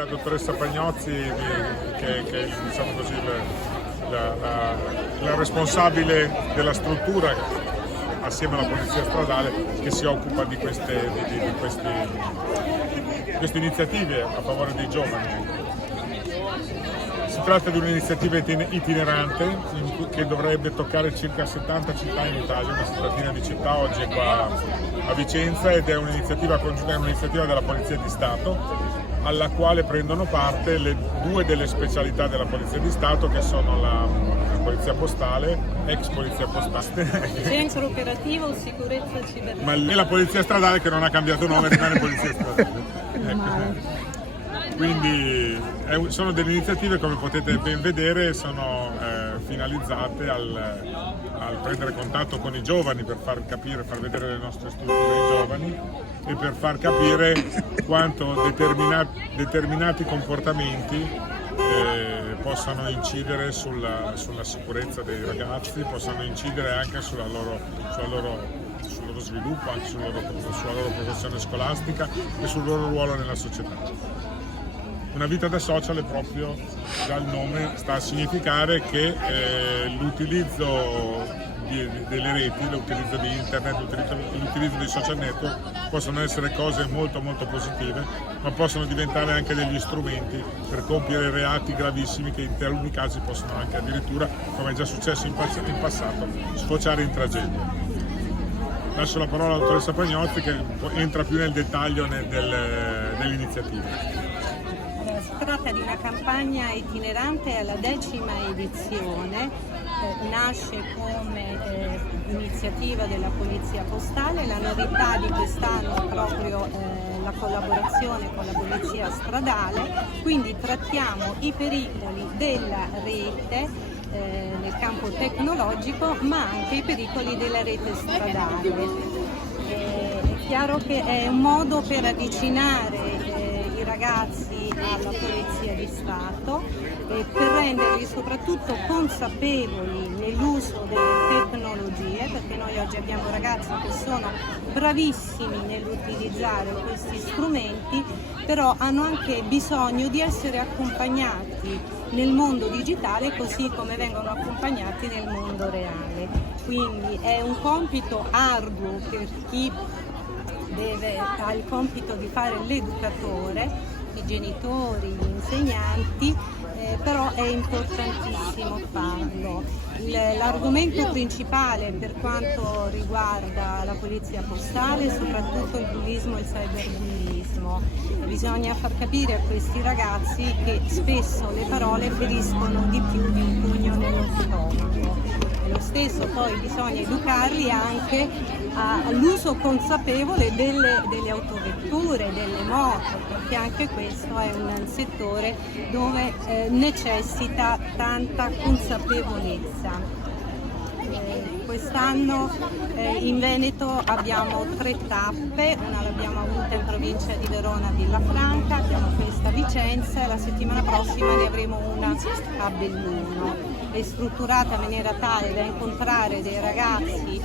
la dottoressa Pagnozzi, che è diciamo così, la responsabile della struttura assieme alla polizia stradale che si occupa di queste iniziative a favore dei giovani. Si tratta di un'iniziativa itinerante che dovrebbe toccare circa 70 città in Italia, una settantina di città. Oggi è qua a Vicenza ed è un'iniziativa congiunta, un'iniziativa della Polizia di Stato, alla quale prendono parte due delle specialità della Polizia di Stato, che sono la Polizia Postale, ex Polizia Postale. Centro operativo sicurezza cibernetica. Ma lì la Polizia Stradale, che non ha cambiato nome, rimane Polizia Stradale. Ecco. Quindi sono delle iniziative, come potete ben vedere, sono finalizzate al prendere contatto con i giovani, per far capire, far vedere le nostre strutture ai giovani e per far capire quanto determinati comportamenti possano incidere sulla sicurezza dei ragazzi, possano incidere anche sul loro sviluppo, anche sulla loro professione scolastica e sul loro ruolo nella società. Una vita da social è proprio, già il nome sta a significare che l'utilizzo delle reti, l'utilizzo di internet, l'utilizzo dei social network possono essere cose molto molto positive, ma possono diventare anche degli strumenti per compiere reati gravissimi che in taluni casi possono anche addirittura, come è già successo in passato, sfociare in tragedia. Lascio la parola alla dottoressa Pagnozzi, che entra più nel dettaglio dell'iniziativa. Si tratta di una campagna itinerante alla 10ª edizione, nasce come iniziativa della Polizia Postale. La novità di quest'anno è proprio la collaborazione con la Polizia Stradale, quindi trattiamo i pericoli della rete nel campo tecnologico, ma anche i pericoli della rete stradale. È chiaro che è un modo per avvicinare i ragazzi alla Polizia di Stato e per renderli soprattutto consapevoli nell'uso delle tecnologie, perché noi oggi abbiamo ragazzi che sono bravissimi nell'utilizzare questi strumenti, però hanno anche bisogno di essere accompagnati nel mondo digitale così come vengono accompagnati nel mondo reale. Quindi è un compito arduo per chi ha il compito di fare l'educatore, i genitori, gli insegnanti, però è importantissimo farlo. L'argomento principale per quanto riguarda la Polizia Postale è soprattutto il bullismo e il cyberbullismo. Bisogna far capire a questi ragazzi che spesso le parole feriscono di più di un pugno nello stomaco. E lo stesso poi bisogna educarli anche all'uso consapevole delle autovetture, delle moto, perché anche questo è un settore dove necessita tanta consapevolezza. Quest'anno in Veneto abbiamo 3 tappe, una l'abbiamo avuta in provincia di Verona a Villafranca, abbiamo questa a Vicenza e la settimana prossima ne avremo una a Belluno. È strutturata in maniera tale da incontrare dei ragazzi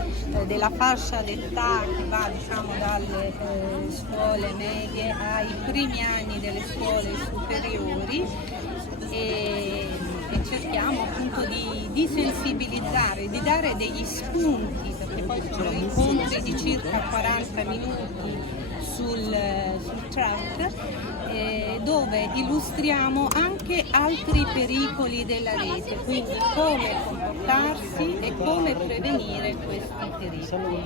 della fascia d'età che va dalle scuole medie ai primi anni delle scuole superiori e cerchiamo appunto di sensibilizzare, di dare degli spunti, perché poi sono incontri di circa 40 minuti sul track dove illustriamo anche altri pericoli della rete, quindi come comportarsi e come prevenire questi pericoli.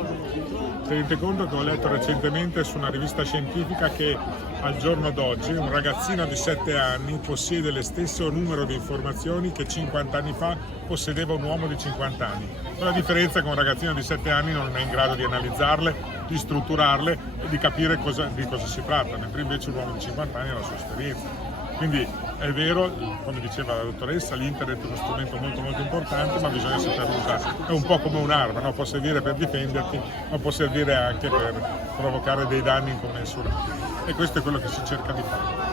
Tenete conto che ho letto recentemente su una rivista scientifica che al giorno d'oggi un ragazzino di 7 anni possiede lo stesso numero di informazioni che 50 anni fa possedeva un uomo di 50 anni. La differenza è che un ragazzino di 7 anni non è in grado di analizzarle, di strutturarle e di capire di cosa si tratta, mentre invece un uomo di 50 anni ha la sua esperienza. Quindi è vero, come diceva la dottoressa, l'internet è uno strumento molto molto importante, ma bisogna saperlo usare. È un po' come un'arma, no? Può servire per difenderti, ma può servire anche per provocare dei danni incommensurati. E questo è quello che si cerca di fare.